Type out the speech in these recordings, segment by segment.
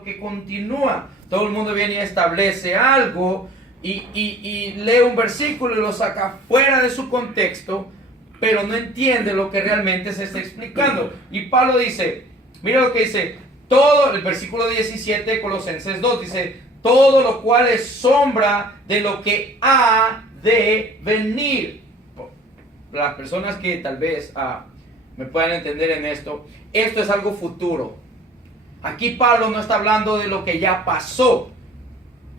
lo que continúa. Todo el mundo viene y establece algo y lee un versículo y lo saca fuera de su contexto, pero no entiende lo que realmente se está explicando. Y Pablo dice, mira lo que dice, todo, el versículo 17 de Colosenses 2 dice, todo lo cual es sombra de lo que ha de venir. Las personas que tal vez me puedan entender en esto es algo futuro. Aquí Pablo no está hablando de lo que ya pasó,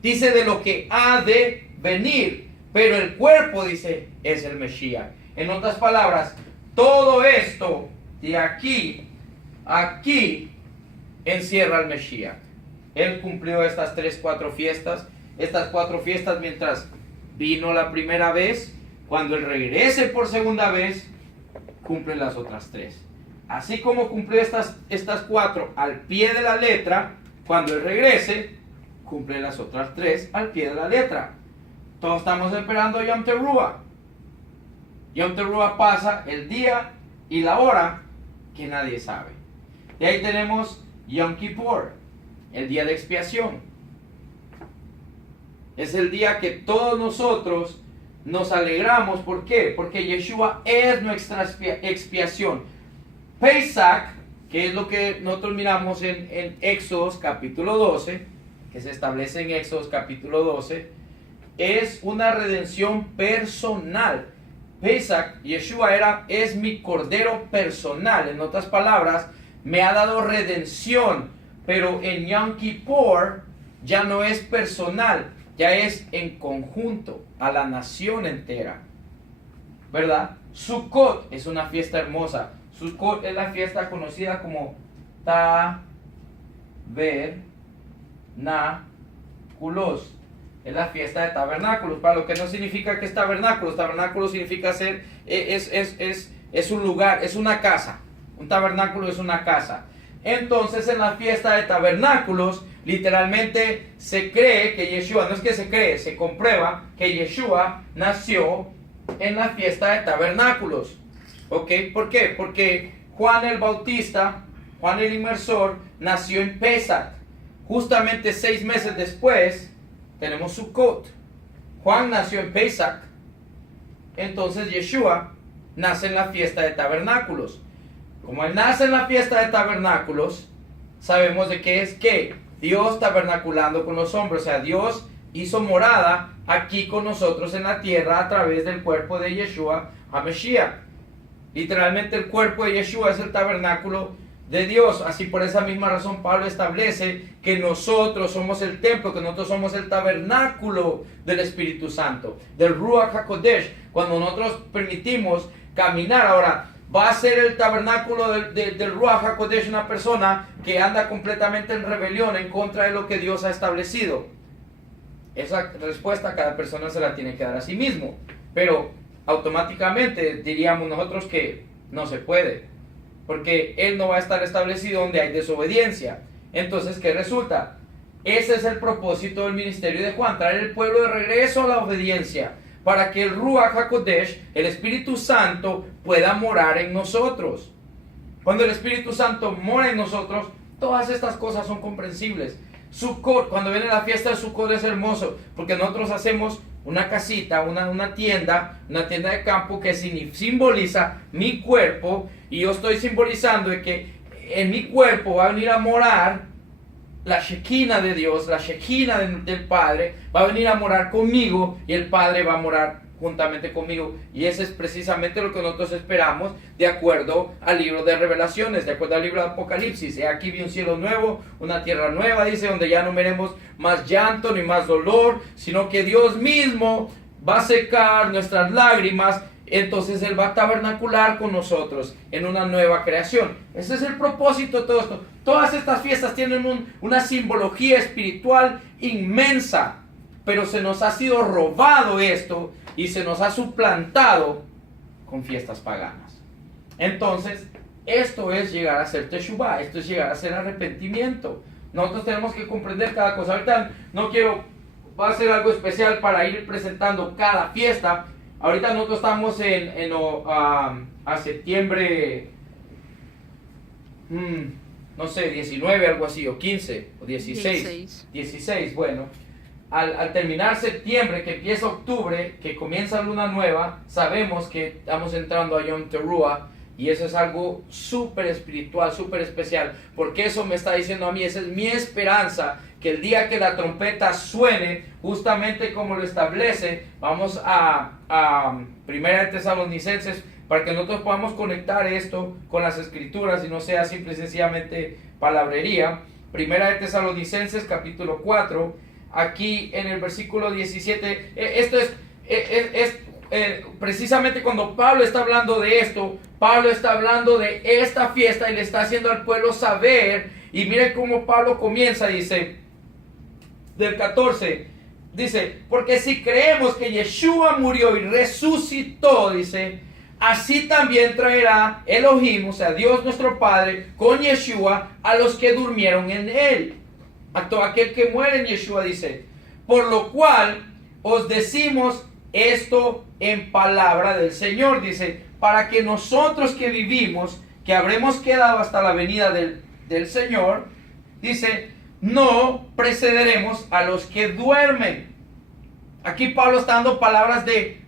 dice de lo que ha de venir, pero el cuerpo, dice, es el Mesías. En otras palabras, todo esto de aquí encierra al Mesías. Él cumplió estas 4 fiestas, mientras vino la primera vez. Cuando Él regrese por segunda vez, cumple las otras 3. Así como cumplió estas 4 al pie de la letra, cuando Él regrese, cumple las otras 3 al pie de la letra. Todos estamos esperando Yom Teruah. Yom Teruah pasa el día y la hora que nadie sabe. Y ahí tenemos Yom Kippur, el día de expiación. Es el día que todos nosotros nos alegramos. ¿Por qué? Porque Yeshua es nuestra expiación. Pesach, que es lo que nosotros miramos en Éxodos capítulo 12, que se establece en Éxodos capítulo 12, es una redención personal. Pesach, Yeshua es mi cordero personal. En otras palabras, me ha dado redención. Pero en Yom Kippur ya no es personal, ya es en conjunto, a la nación entera, ¿verdad? Sukkot es una fiesta hermosa. Sukkot es la fiesta conocida como Tabernáculos. Es la fiesta de tabernáculos. Para lo que no significa que es tabernáculos. Tabernáculo significa ser, es un lugar, es una casa. Un tabernáculo es una casa. Entonces, en la fiesta de tabernáculos, literalmente se cree que Yeshua, no es que se cree, se comprueba que Yeshua nació en la fiesta de tabernáculos. ¿Ok? ¿Por qué? Porque Juan el Bautista, Juan el Inmersor, nació en Pesach. Justamente 6 meses después, tenemos Sukkot. Juan nació en Pesach. Entonces, Yeshua nace en la fiesta de tabernáculos. Como Él nace en la fiesta de tabernáculos, sabemos de qué es que Dios tabernaculando con los hombres. O sea, Dios hizo morada aquí con nosotros en la tierra a través del cuerpo de Yeshua HaMashiach. Literalmente el cuerpo de Yeshua es el tabernáculo de Dios. Así por esa misma razón Pablo establece que nosotros somos el templo, que nosotros somos el tabernáculo del Espíritu Santo, del Ruach HaKodesh. Cuando nosotros permitimos caminar ahora, va a ser el tabernáculo del Ruach HaKodesh una persona que anda completamente en rebelión en contra de lo que Dios ha establecido. Esa respuesta cada persona se la tiene que dar a sí mismo. Pero automáticamente diríamos nosotros que no se puede. Porque Él no va a estar establecido donde hay desobediencia. Entonces, ¿qué resulta? Ese es el propósito del ministerio de Juan, traer el pueblo de regreso a la obediencia, para que el Ruach HaKodesh, el Espíritu Santo, pueda morar en nosotros. Cuando el Espíritu Santo mora en nosotros, todas estas cosas son comprensibles. Sukkot, cuando viene la fiesta de Sukkot es hermoso, porque nosotros hacemos una casita, una tienda de campo que simboliza mi cuerpo, y yo estoy simbolizando de que en mi cuerpo va a venir a morar la Shekinah de Dios, la Shekinah del Padre, va a venir a morar conmigo y el Padre va a morar juntamente conmigo. Y eso es precisamente lo que nosotros esperamos de acuerdo al libro de Revelaciones, de acuerdo al libro de Apocalipsis. Aquí vi un cielo nuevo, una tierra nueva, dice, donde ya no veremos más llanto ni más dolor, sino que Dios mismo va a secar nuestras lágrimas. Entonces Él va a tabernacular con nosotros en una nueva creación. Ese es el propósito de todo esto. Todas estas fiestas tienen una simbología espiritual inmensa, pero se nos ha sido robado esto y se nos ha suplantado con fiestas paganas. Entonces, esto es llegar a ser Teshuvah, esto es llegar a ser arrepentimiento. Nosotros tenemos que comprender cada cosa. Ahorita va a ser algo especial para ir presentando cada fiesta. Ahorita nosotros estamos a septiembre, no sé, 19, algo así, o 15, o 16. 16, bueno. Al terminar septiembre, que empieza octubre, que comienza luna nueva, sabemos que estamos entrando a Yom Teruah, y eso es algo súper espiritual, súper especial, porque eso me está diciendo a mí, esa es mi esperanza, que el día que la trompeta suene, justamente como lo establece, vamos a Primera de Tesalonicenses, para que nosotros podamos conectar esto con las escrituras y no sea simple y sencillamente palabrería. Primera de Tesalonicenses capítulo 4, aquí en el versículo 17, esto es precisamente cuando Pablo está hablando de esto, Pablo está hablando de esta fiesta y le está haciendo al pueblo saber, y miren cómo Pablo comienza, dice, del 14, dice, porque si creemos que Yeshua murió y resucitó, dice, así también traerá Elohim, o sea, Dios nuestro Padre, con Yeshua a los que durmieron en él. A todo aquel que muere en Yeshua, dice, por lo cual os decimos esto en palabra del Señor, dice, para que nosotros que vivimos, que habremos quedado hasta la venida del Señor, dice, no precederemos a los que duermen. Aquí Pablo está dando palabras de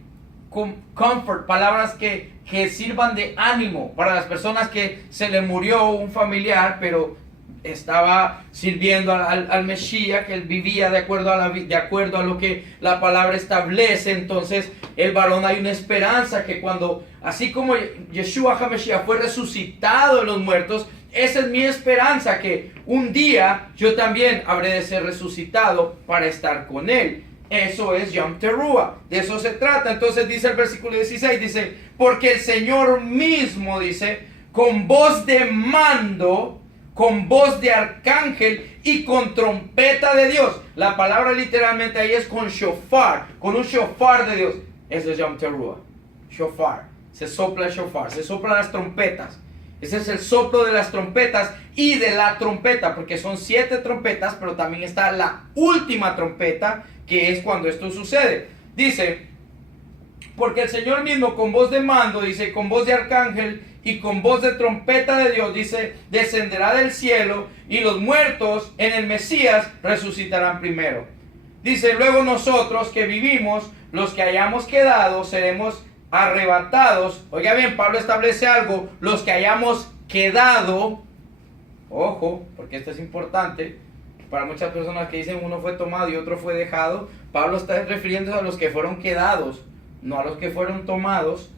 comfort, palabras que sirvan de ánimo para las personas que se le murió un familiar, pero estaba sirviendo al Mesías, que él vivía de acuerdo a lo que la palabra establece. Entonces el varón, hay una esperanza que cuando, así como Yeshua HaMashiach fue resucitado de los muertos, esa es mi esperanza, que un día yo también habré de ser resucitado para estar con él. Eso es Yom Teruah, de eso se trata. Entonces dice el versículo 16, dice, porque el Señor mismo, dice, con voz de mando, con voz de arcángel y con trompeta de Dios. La palabra literalmente ahí es con shofar, con un shofar de Dios. Eso es Yom Teruah, shofar. Se sopla el shofar, se soplan las trompetas. Ese es el soplo de las trompetas y de la trompeta, porque son 7 trompetas, pero también está la última trompeta, que es cuando esto sucede. Dice, porque el Señor mismo con voz de mando, dice, con voz de arcángel y con voz de trompeta de Dios, dice, descenderá del cielo, y los muertos en el Mesías resucitarán primero. Dice, luego nosotros que vivimos, los que hayamos quedado, seremos arrebatados. Oiga bien, Pablo establece algo, los que hayamos quedado, ojo, porque esto es importante, para muchas personas que dicen uno fue tomado y otro fue dejado, Pablo está refiriéndose a los que fueron quedados, no a los que fueron tomados.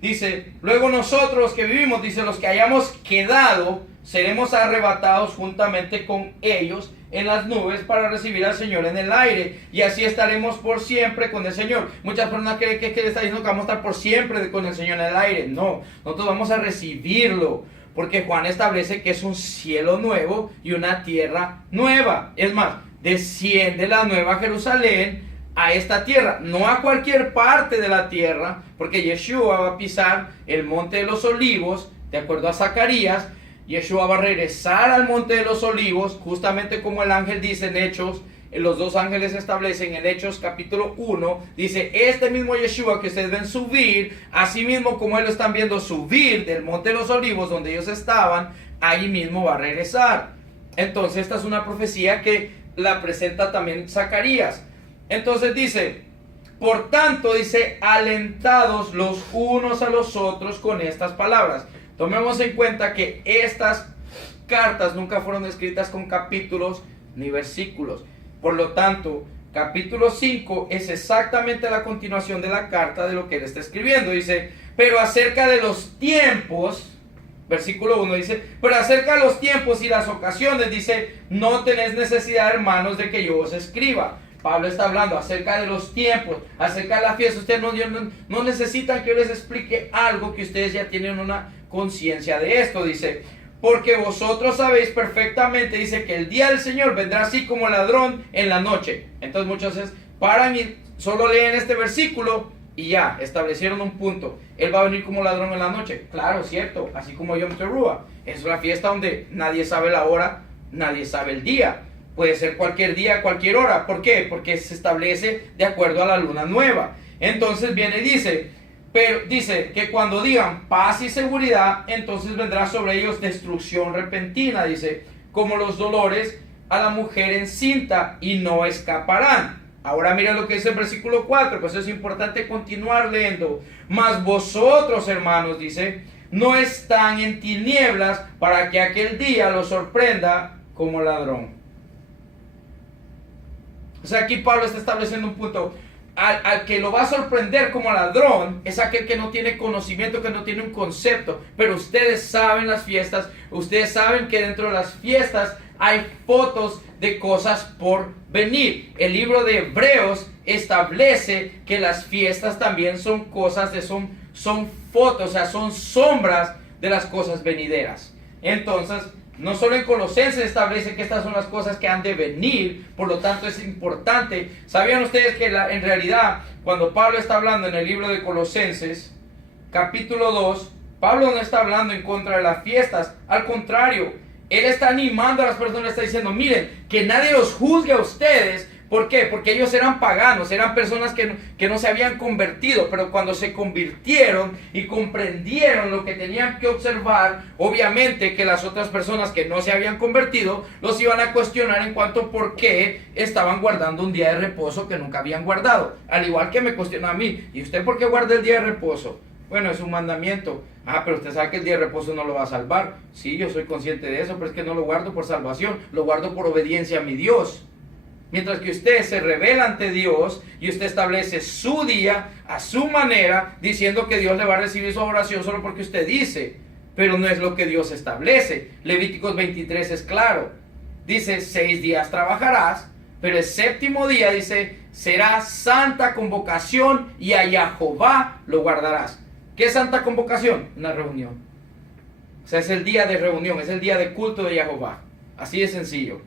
Dice, luego nosotros que vivimos, dice, los que hayamos quedado, seremos arrebatados juntamente con ellos en las nubes para recibir al Señor en el aire, y así estaremos por siempre con el Señor. Muchas personas creen que le está diciendo que vamos a estar por siempre con el Señor en el aire. No, nosotros vamos a recibirlo, porque Juan establece que es un cielo nuevo y una tierra nueva. Es más, desciende la nueva Jerusalén a esta tierra, no a cualquier parte de la tierra, porque Yeshua va a pisar el monte de los olivos, de acuerdo a Zacarías. Yeshua va a regresar al monte de los olivos, justamente como el ángel dice en Hechos, los dos ángeles establecen en Hechos capítulo 1, dice, este mismo Yeshua que ustedes ven subir, así mismo como ellos están viendo subir del monte de los olivos donde ellos estaban, ahí mismo va a regresar. Entonces esta es una profecía que la presenta también Zacarías. Entonces dice, por tanto, dice, alentados los unos a los otros con estas palabras. Tomemos en cuenta que estas cartas nunca fueron escritas con capítulos ni versículos. Por lo tanto, capítulo 5 es exactamente la continuación de la carta de lo que él está escribiendo. Dice, pero acerca de los tiempos, versículo 1 dice, pero acerca de los tiempos y las ocasiones, dice, no tenéis necesidad, hermanos, de que yo os escriba. Pablo está hablando acerca de los tiempos, acerca de la fiesta. Ustedes no necesitan que yo les explique algo que ustedes ya tienen una conciencia de esto. Dice, porque vosotros sabéis perfectamente, dice, que el día del Señor vendrá así como ladrón en la noche. Entonces muchos paran y solo leen este versículo y ya, establecieron un punto. Él va a venir como ladrón en la noche. Claro, cierto, así como Yom Teruah. Es una fiesta donde nadie sabe la hora, nadie sabe el día. Puede ser cualquier día, cualquier hora. ¿Por qué? Porque se establece de acuerdo a la luna nueva. Entonces viene y dice, Pero dice que cuando digan paz y seguridad, entonces vendrá sobre ellos destrucción repentina, dice, como los dolores a la mujer encinta, y no escaparán. Ahora mira lo que dice el versículo 4, pues es importante continuar leyendo. Mas vosotros, hermanos, dice, no están en tinieblas para que aquel día los sorprenda como ladrón. O sea, aquí Pablo está estableciendo un punto. Al que lo va a sorprender como ladrón es aquel que no tiene conocimiento, que no tiene un concepto. Pero ustedes saben las fiestas, ustedes saben que dentro de las fiestas hay fotos de cosas por venir. El libro de Hebreos establece que las fiestas también son cosas son fotos, o sea, son sombras de las cosas venideras. Entonces, no solo en Colosenses establece que estas son las cosas que han de venir, por lo tanto es importante. ¿Sabían ustedes que en realidad, cuando Pablo está hablando en el libro de Colosenses, capítulo 2, Pablo no está hablando en contra de las fiestas, al contrario, él está animando a las personas, está diciendo, miren, que nadie los juzgue a ustedes. ¿Por qué? Porque ellos eran paganos, eran personas que no se habían convertido, pero cuando se convirtieron y comprendieron lo que tenían que observar, obviamente que las otras personas que no se habían convertido los iban a cuestionar en cuanto a por qué estaban guardando un día de reposo que nunca habían guardado. Al igual que me cuestiona a mí, ¿y usted por qué guarda el día de reposo? Bueno, es un mandamiento. Ah, pero usted sabe que el día de reposo no lo va a salvar. Sí, yo soy consciente de eso, pero es que no lo guardo por salvación, lo guardo por obediencia a mi Dios. Mientras que usted se revela ante Dios y usted establece su día a su manera, diciendo que Dios le va a recibir su oración solo porque usted dice, pero no es lo que Dios establece. Levíticos 23 es claro. Dice, 6 días trabajarás, pero el séptimo día, dice, será santa convocación y a Jehová lo guardarás. ¿Qué es santa convocación? Una reunión. O sea, es el día de reunión, es el día de culto de Jehová. Así de sencillo.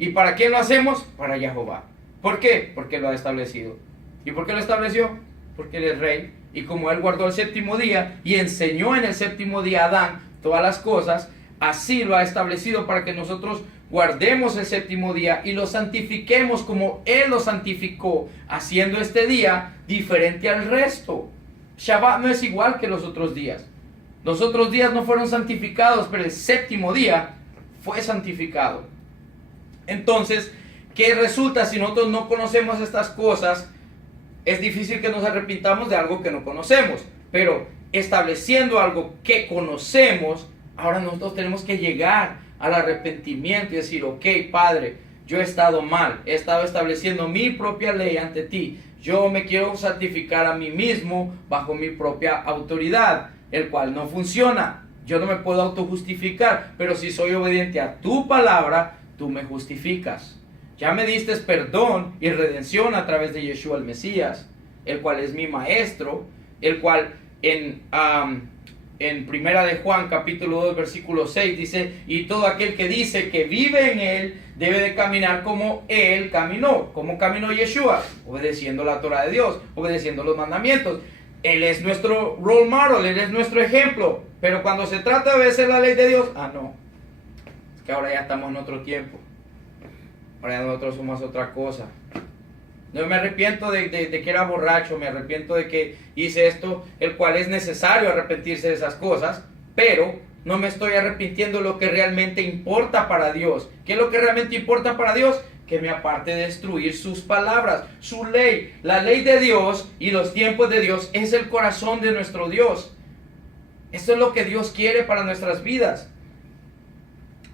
¿Y para quién lo hacemos? Para Jehová. ¿Por qué? Porque lo ha establecido. ¿Y por qué lo estableció? Porque él es rey. Y como él guardó el séptimo día y enseñó en el séptimo día a Adán todas las cosas, así lo ha establecido para que nosotros guardemos el séptimo día y lo santifiquemos como él lo santificó, haciendo este día diferente al resto. Shabbat no es igual que los otros días. Los otros días no fueron santificados, pero el séptimo día fue santificado. Entonces, ¿qué resulta si nosotros no conocemos estas cosas? Es difícil que nos arrepintamos de algo que no conocemos, pero estableciendo algo que conocemos, ahora nosotros tenemos que llegar al arrepentimiento y decir, ok, Padre, yo he estado mal, he estado estableciendo mi propia ley ante ti, yo me quiero santificar a mí mismo bajo mi propia autoridad, el cual no funciona. Yo no me puedo autojustificar, pero si soy obediente a tu palabra, tú me justificas. Ya me diste perdón y redención a través de Yeshua el Mesías, el cual es mi maestro, el cual en Primera de Juan capítulo 2 versículo 6 dice, y todo aquel que dice que vive en él debe de caminar como él caminó. ¿Cómo caminó Yeshua? Obedeciendo la Torah de Dios, obedeciendo los mandamientos. Él es nuestro role model, él es nuestro ejemplo. Pero cuando se trata de obedecer la ley de Dios, no. Es que ahora ya estamos en otro tiempo. Ahora ya nosotros somos otra cosa. No me arrepiento de que era borracho, me arrepiento de que hice esto, el cual es necesario arrepentirse de esas cosas, pero no me estoy arrepintiendo de lo que realmente importa para Dios. ¿Qué es lo que realmente importa para Dios? Que me aparte de destruir sus palabras, su ley. La ley de Dios y los tiempos de Dios es el corazón de nuestro Dios. Esto es lo que Dios quiere para nuestras vidas.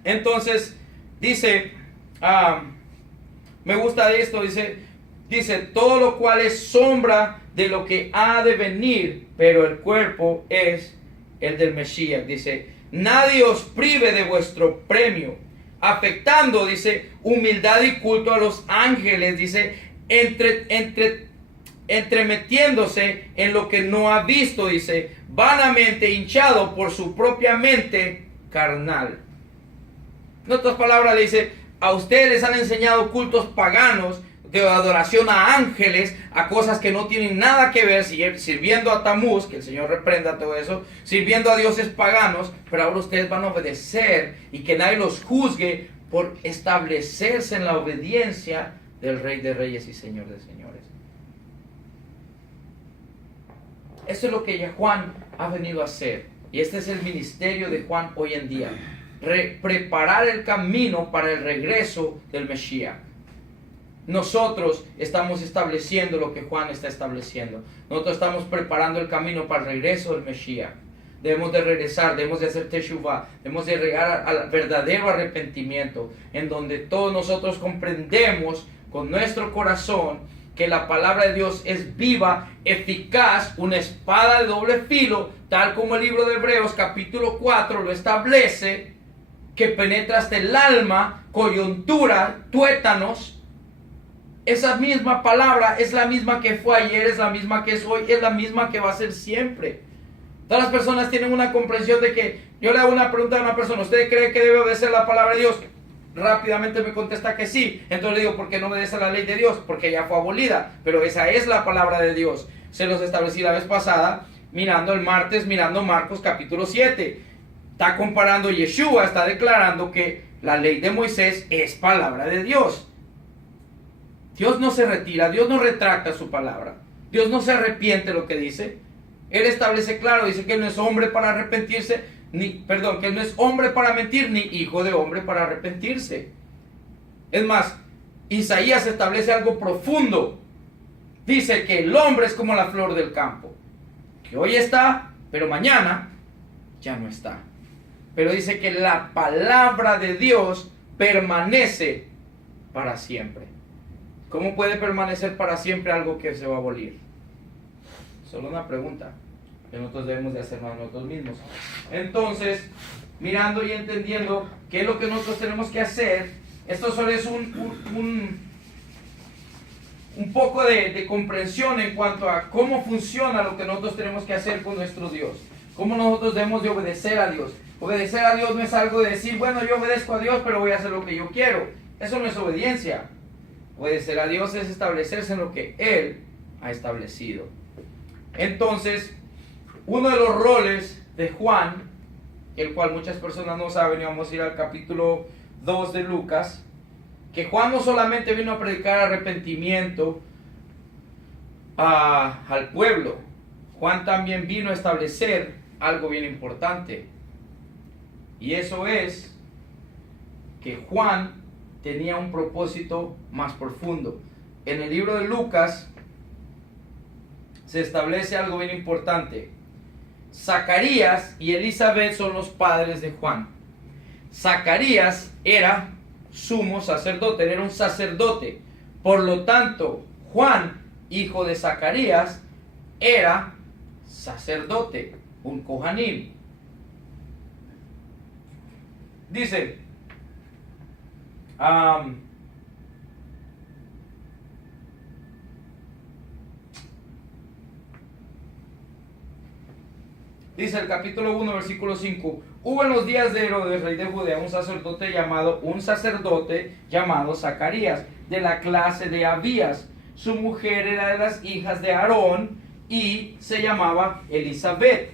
Entonces, dice, me gusta esto, dice, todo lo cual es sombra de lo que ha de venir, pero el cuerpo es el del Mesías. Dice, nadie os prive de vuestro premio, afectando, dice, humildad y culto a los ángeles, dice, entremetiéndose en lo que no ha visto, dice, vanamente hinchado por su propia mente carnal. En otras palabras, le dice, a ustedes les han enseñado cultos paganos, de adoración a ángeles, a cosas que no tienen nada que ver, sirviendo a Tamuz, que el Señor reprenda todo eso, sirviendo a dioses paganos, pero ahora ustedes van a obedecer y que nadie los juzgue por establecerse en la obediencia del Rey de Reyes y Señor de Señores. Eso es lo que ya Juan ha venido a hacer. Y este es el ministerio de Juan hoy en día. Preparar el camino para el regreso del Mesías. Nosotros estamos estableciendo lo que Juan está estableciendo. Nosotros estamos preparando el camino para el regreso del Mesías. Debemos de regresar, debemos de hacer teshuvah, debemos de llegar al verdadero arrepentimiento, en donde todos nosotros comprendemos con nuestro corazón que la palabra de Dios es viva, eficaz, una espada de doble filo, tal como el libro de Hebreos capítulo 4 lo establece, que penetra hasta el alma, coyuntura, tuétanos. Esa misma palabra es la misma que fue ayer, es la misma que es hoy, es la misma que va a ser siempre. Todas las personas tienen una comprensión de que yo le hago una pregunta a una persona, ¿usted cree que debe obedecer la palabra de Dios? Rápidamente me contesta que sí. Entonces le digo, ¿por qué no obedece la ley de Dios? Porque ya fue abolida, pero esa es la palabra de Dios. Se los establecí la vez pasada, mirando el martes, mirando Marcos capítulo 7. Está comparando, Yeshua está declarando que la ley de Moisés es palabra de Dios. Dios no se retira, Dios no retracta su palabra. Dios no se arrepiente de lo que dice. Él establece claro, dice que Él no es hombre para arrepentirse, que Él no es hombre para mentir, ni hijo de hombre para arrepentirse. Es más, Isaías establece algo profundo. Dice que el hombre es como la flor del campo, que hoy está, pero mañana ya no está. Pero dice que la palabra de Dios permanece para siempre. ¿Cómo puede permanecer para siempre algo que se va a abolir? Solo una pregunta que nosotros debemos de hacernos a nosotros mismos. Entonces, mirando y entendiendo qué es lo que nosotros tenemos que hacer, esto solo es un poco de comprensión en cuanto a cómo funciona lo que nosotros tenemos que hacer con nuestro Dios. Cómo nosotros debemos de obedecer a Dios. Obedecer a Dios no es algo de decir, bueno, yo obedezco a Dios, pero voy a hacer lo que yo quiero. Eso no es obediencia. Obedecer a Dios es establecerse en lo que Él ha establecido. Entonces, uno de los roles de Juan, el cual muchas personas no saben, y vamos a ir al capítulo 2 de Lucas, que Juan no solamente vino a predicar arrepentimiento al pueblo, Juan también vino a establecer algo bien importante. Y eso es que Juan tenía un propósito más profundo. En el libro de Lucas se establece algo bien importante. Zacarías y Elizabeth son los padres de Juan. Zacarías era sumo sacerdote, era un sacerdote. Por lo tanto, Juan, hijo de Zacarías, era sacerdote, un cohanim. Dice, dice el capítulo 1, versículo 5. Hubo en los días de Herodes, rey de Judea, un sacerdote llamado Zacarías, de la clase de Abías. Su mujer era de las hijas de Aarón y se llamaba Elizabeth.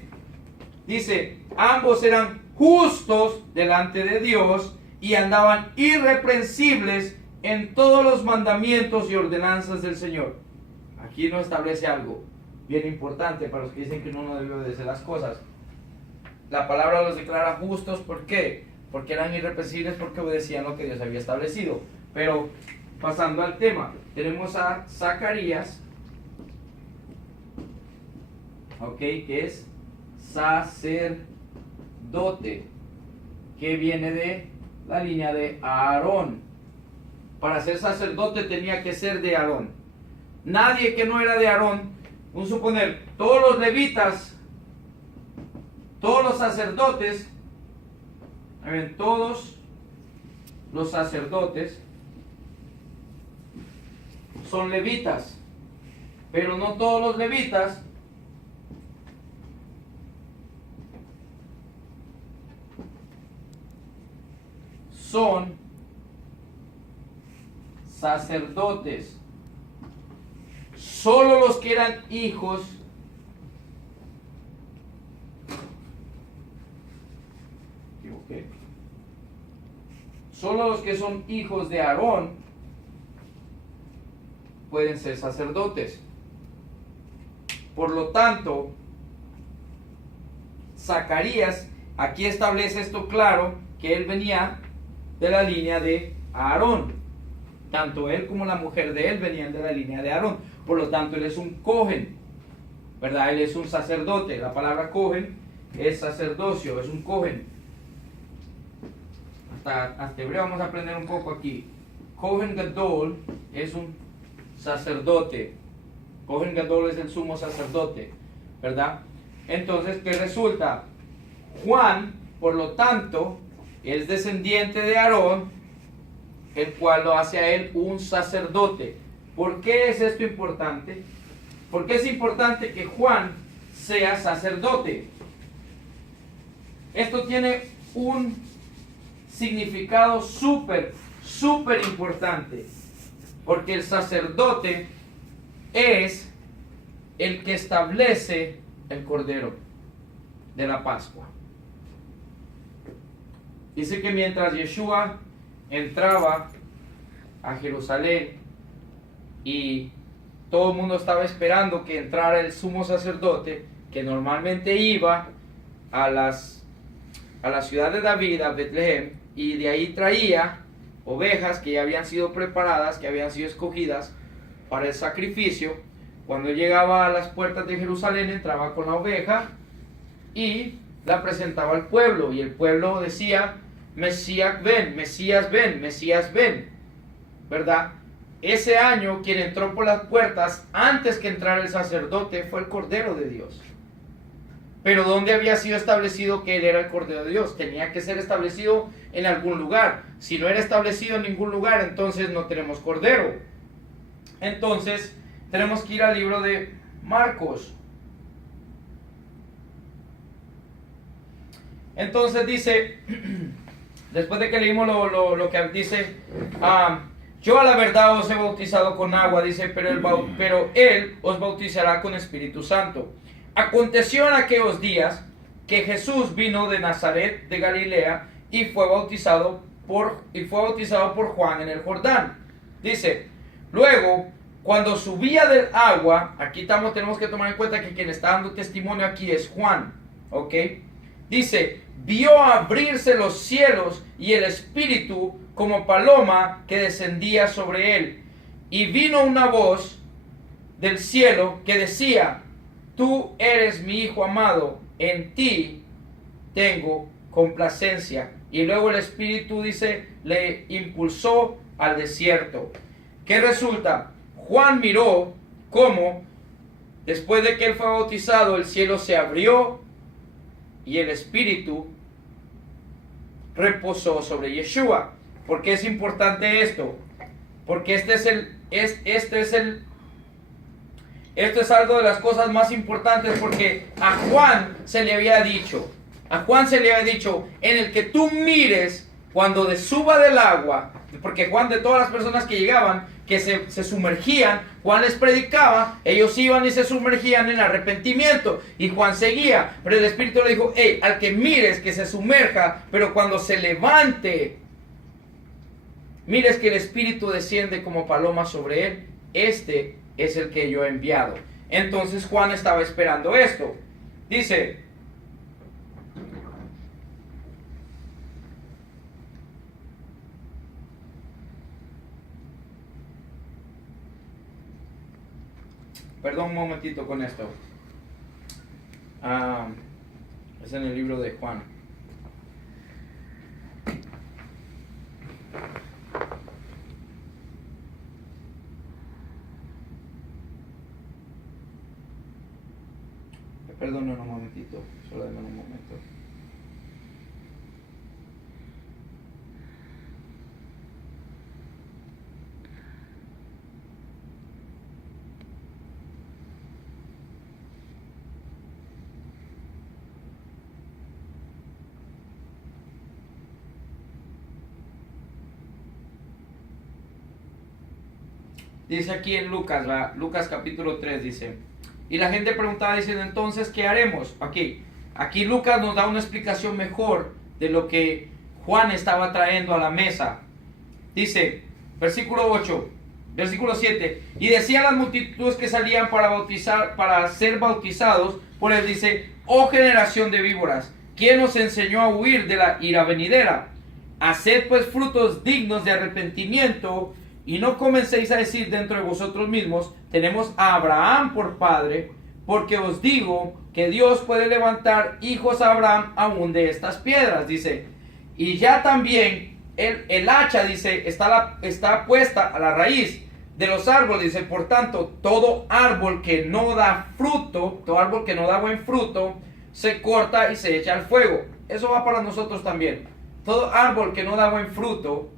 Dice, ambos eran justos delante de Dios y andaban irreprensibles en todos los mandamientos y ordenanzas del Señor. Aquí nos establece algo bien importante para los que dicen que uno no debe obedecer las cosas. La palabra los declara justos, ¿por qué? Porque eran irreprensibles, porque obedecían lo que Dios había establecido. Pero pasando al tema, tenemos a Zacarías, que es sacerdote, que viene de la línea de Aarón. Para ser sacerdote tenía que ser de Aarón. Nadie que no era de Aarón, vamos a suponer, todos los levitas, todos los sacerdotes, todos los sacerdotes son levitas, pero no todos los levitas son sacerdotes. Solo los que eran hijos solo los que son hijos de Aarón pueden ser sacerdotes. Por lo tanto, Zacarías aquí establece esto claro, que él venía de la línea de Aarón. Tanto él como la mujer de él venían de la línea de Aarón. Por lo tanto, él es un cohen, ¿verdad? Él es un sacerdote. La palabra cohen es sacerdocio, es un cohen. Hasta hebreo vamos a aprender un poco aquí. Cohen Gadol es un sacerdote. Cohen Gadol es el sumo sacerdote, ¿verdad? Entonces, ¿qué resulta? Juan, por lo tanto, es descendiente de Aarón, el cual lo hace a él un sacerdote. ¿Por qué es esto importante? Porque es importante que Juan sea sacerdote. Esto tiene un significado súper importante, porque el sacerdote es el que establece el cordero de la Pascua. Dice que mientras Yeshua entraba a Jerusalén y todo el mundo estaba esperando que entrara el sumo sacerdote, que normalmente iba a la ciudad de David, a Betlehem, y de ahí traía ovejas que ya habían sido preparadas, que habían sido escogidas para el sacrificio. Cuando llegaba a las puertas de Jerusalén, entraba con la oveja y la presentaba al pueblo, y el pueblo decía: Mesías ven, Mesías ven, Mesías ven, ¿verdad? Ese año quien entró por las puertas antes que entrara el sacerdote fue el Cordero de Dios. Pero ¿dónde había sido establecido que él era el Cordero de Dios? Tenía que ser establecido en algún lugar. Si no era establecido en ningún lugar, entonces no tenemos Cordero. Entonces tenemos que ir al libro de Marcos. Entonces dice, después de que leímos lo que dice, yo a la verdad os he bautizado con agua, dice, pero él os bautizará con Espíritu Santo. Aconteció en aquellos días que Jesús vino de Nazaret de Galilea y fue bautizado por Juan en el Jordán. Dice, luego, cuando subía del agua, aquí tenemos que tomar en cuenta que quien está dando testimonio aquí es Juan, ¿ok? Dice, vio abrirse los cielos y el Espíritu como paloma que descendía sobre él. Y vino una voz del cielo que decía: Tú eres mi Hijo amado, en ti tengo complacencia. Y luego el Espíritu, dice, le impulsó al desierto. ¿Qué resulta? Juan miró cómo, después de que él fue bautizado, el cielo se abrió y el Espíritu reposó sobre Yeshua. ¿Por qué es importante esto? Porque esto es algo de las cosas más importantes, porque a Juan se le había dicho, en el que tú mires cuando suba del agua, porque Juan, de todas las personas que llegaban, que se sumergían, Juan les predicaba, ellos iban y se sumergían en arrepentimiento, y Juan seguía, pero el Espíritu le dijo: hey, al que mires que se sumerja, pero cuando se levante, mires que el Espíritu desciende como paloma sobre él, este es el que yo he enviado. Entonces Juan estaba esperando esto. Dice, perdón un momentito con esto. Es en el libro de Juan. Perdonen un momentito, solo denme un momento. Dice aquí en Lucas, Lucas capítulo 3 dice: y la gente preguntaba diciendo, entonces, ¿qué haremos? Aquí Lucas nos da una explicación mejor de lo que Juan estaba trayendo a la mesa. Dice, versículo 7, y decían las multitudes que salían para ser bautizados por él, dice, oh generación de víboras, ¿quién os enseñó a huir de la ira venidera? Haced pues frutos dignos de arrepentimiento, y no comencéis a decir dentro de vosotros mismos, tenemos a Abraham por padre, porque os digo que Dios puede levantar hijos a Abraham aún de estas piedras, dice. Y ya también el hacha, dice, está puesta a la raíz de los árboles, dice. Por tanto, todo árbol que no da fruto, todo árbol que no da buen fruto, se corta y se echa al fuego. Eso va para nosotros también. Todo árbol que no da buen fruto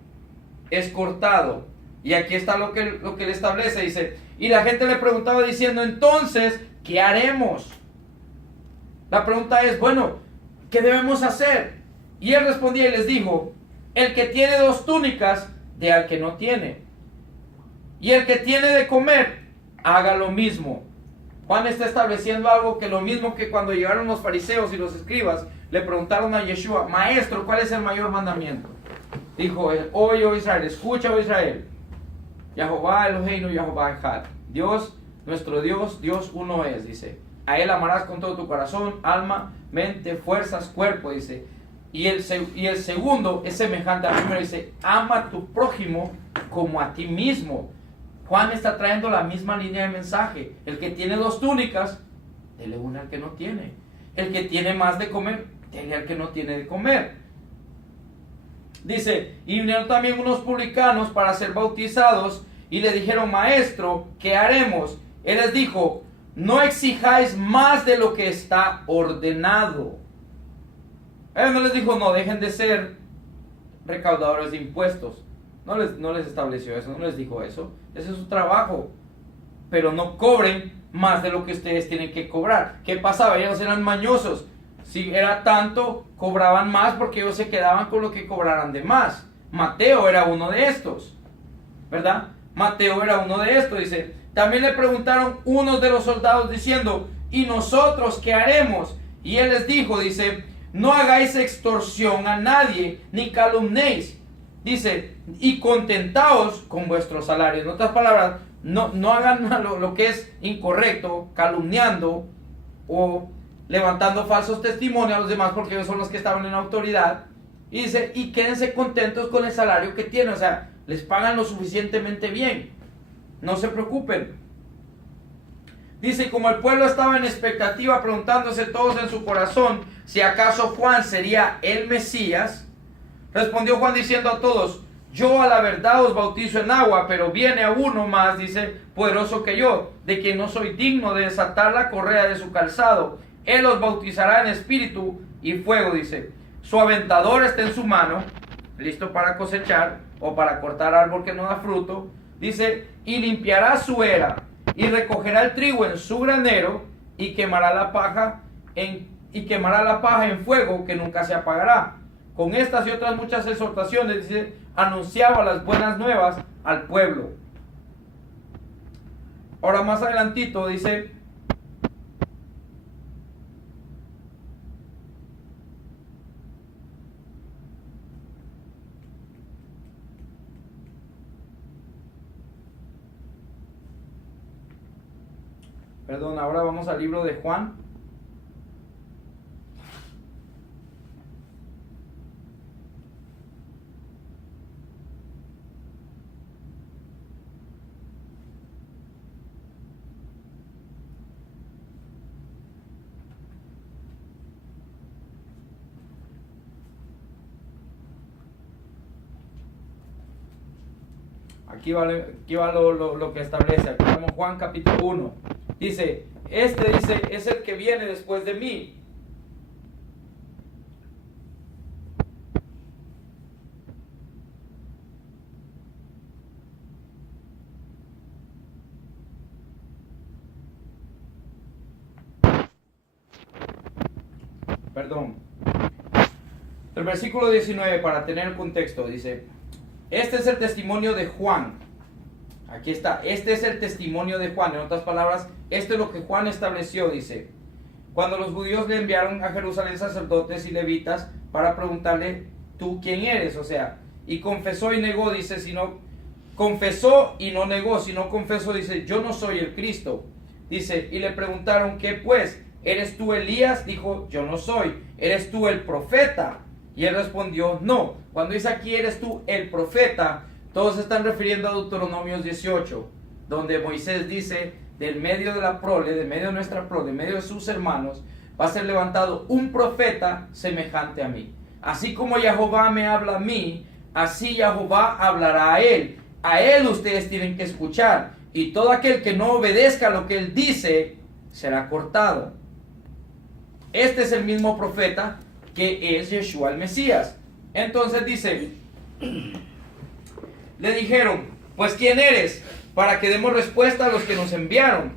es cortado. Y aquí está lo que él establece, dice. Y la gente le preguntaba diciendo, entonces, ¿qué haremos? La pregunta es, bueno, ¿qué debemos hacer? Y él respondía y les dijo, el que tiene 2 túnicas, dé al que no tiene. Y el que tiene de comer, haga lo mismo. Juan está estableciendo algo que lo mismo que cuando llegaron los fariseos y los escribas, le preguntaron a Yeshua, maestro, ¿cuál es el mayor mandamiento? Dijo, oye, oh Israel, escucha, oh Israel. Yahová Eloheinu, Yahová Echad. Dios, nuestro Dios, Dios uno es, dice. A Él amarás con todo tu corazón, alma, mente, fuerzas, cuerpo, dice. Y el segundo es semejante al primero, dice, ama a tu prójimo como a ti mismo. Juan está trayendo la misma línea de mensaje. El que tiene 2 túnicas, dele una al que no tiene. El que tiene más de comer, dele al que no tiene de comer. Dice, y vinieron también unos publicanos para ser bautizados y le dijeron, maestro, ¿qué haremos? Él les dijo, no exijáis más de lo que está ordenado. Él no les dijo, no, dejen de ser recaudadores de impuestos. No les estableció eso, no les dijo eso. Ese es su trabajo. Pero no cobren más de lo que ustedes tienen que cobrar. ¿Qué pasaba? Ellos eran mañosos. Si era tanto, cobraban más porque ellos se quedaban con lo que cobraran de más. Mateo era uno de estos, ¿verdad? Mateo era uno de estos, dice. También le preguntaron unos de los soldados diciendo, ¿y nosotros qué haremos? Y él les dijo, dice, no hagáis extorsión a nadie, ni calumnéis. Dice, y contentaos con vuestro salario. En otras palabras, no hagan lo que es incorrecto, calumniando o levantando falsos testimonios a los demás porque ellos son los que estaban en autoridad. Y dice, y quédense contentos con el salario que tienen. O sea, les pagan lo suficientemente bien. No se preocupen. Dice, como el pueblo estaba en expectativa, preguntándose todos en su corazón si acaso Juan sería el Mesías, respondió Juan diciendo a todos, yo a la verdad os bautizo en agua, pero viene a uno más, dice, poderoso que yo, de quien no soy digno de desatar la correa de su calzado. Él os bautizará en espíritu y fuego, dice. Su aventador está en su mano, listo para cosechar o para cortar árbol que no da fruto. Dice, y limpiará su era, y recogerá el trigo en su granero, y quemará la paja en fuego que nunca se apagará. Con estas y otras muchas exhortaciones, dice, anunciaba las buenas nuevas al pueblo. Ahora más adelantito dice, perdón, ahora vamos al libro de Juan. Aquí va lo que establece. Aquí vamos Juan capítulo 1. Dice, dice, es el que viene después de mí. Perdón. El versículo 19, para tener el contexto, dice, este es el testimonio de Juan. Aquí está, este es el testimonio de Juan. En otras palabras, esto es lo que Juan estableció, dice. Cuando los judíos le enviaron a Jerusalén sacerdotes y levitas para preguntarle, ¿tú quién eres? O sea, y confesó y negó, dice, confesó y no negó, sino confesó, dice, yo no soy el Cristo. Dice, y le preguntaron, ¿qué pues? ¿eres tú Elías? Dijo, yo no soy. ¿Eres tú el profeta? Y él respondió, no. Cuando dice aquí, ¿eres tú el profeta?, todos se están refiriendo a Deuteronomio 18, donde Moisés dice, del medio de la prole, del medio de nuestra prole, del medio de sus hermanos, va a ser levantado un profeta semejante a mí. Así como Jehová me habla a mí, así Jehová hablará a él. A él ustedes tienen que escuchar. Y todo aquel que no obedezca lo que él dice, será cortado. Este es el mismo profeta que es Yeshua el Mesías. Entonces dice, le dijeron, pues ¿quién eres? Para que demos respuesta a los que nos enviaron.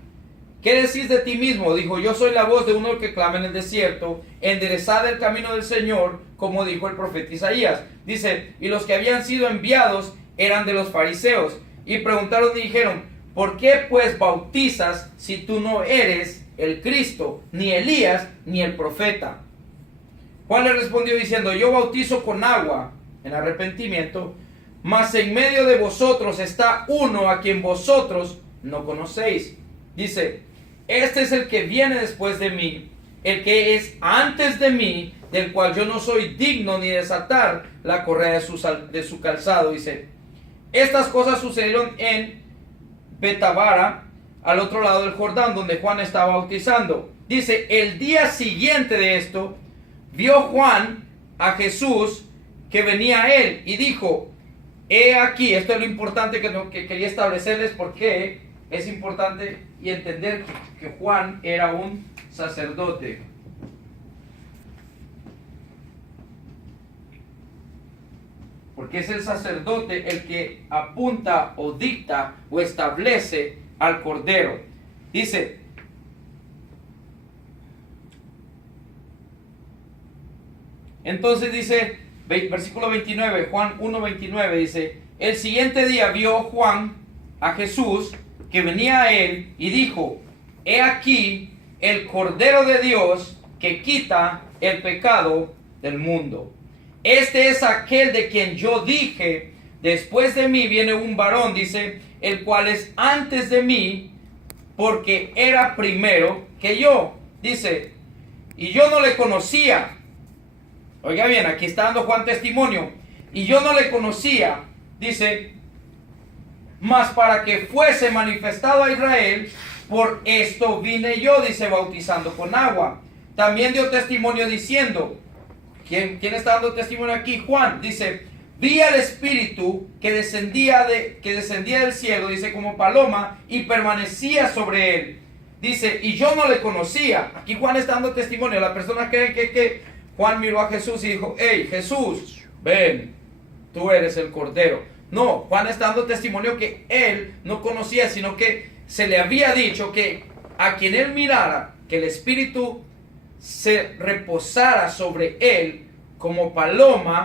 ¿Qué decís de ti mismo? Dijo, yo soy la voz de uno que clama en el desierto, enderezad el camino del Señor, como dijo el profeta Isaías. Dice, y los que habían sido enviados eran de los fariseos. Y preguntaron y dijeron, ¿por qué pues bautizas si tú no eres el Cristo, ni Elías, ni el profeta? Juan le respondió diciendo, yo bautizo con agua en arrepentimiento, mas en medio de vosotros está uno a quien vosotros no conocéis. Dice, este es el que viene después de mí, el que es antes de mí, del cual yo no soy digno ni desatar la correa de su calzado. Dice, estas cosas sucedieron en Betabara, al otro lado del Jordán, donde Juan estaba bautizando. Dice, el día siguiente de esto, vio Juan a Jesús que venía a él y dijo, he aquí, esto es lo importante que quería establecerles, porque es importante y entender que Juan era un sacerdote. Porque es el sacerdote el que apunta o dicta o establece al Cordero. Dice, entonces dice, versículo 29, Juan 1:29 dice, el siguiente día vio Juan a Jesús que venía a él y dijo, he aquí el Cordero de Dios que quita el pecado del mundo. Este es aquel de quien yo dije, después de mí viene un varón, dice, el cual es antes de mí, porque era primero que yo. Dice, y yo no le conocía. Oiga bien, aquí está dando Juan testimonio. Y yo no le conocía, dice, mas para que fuese manifestado a Israel, por esto vine yo, dice, bautizando con agua. También dio testimonio diciendo, ¿quién está dando testimonio aquí? Juan, dice, vi al Espíritu que descendía del cielo, dice, como paloma, y permanecía sobre él. Dice, y yo no le conocía. Aquí Juan está dando testimonio. La persona cree que Juan miró a Jesús y dijo, hey, Jesús, ven, tú eres el Cordero. No, Juan está dando testimonio que él no conocía, sino que se le había dicho que a quien él mirara, que el Espíritu se reposara sobre él como paloma,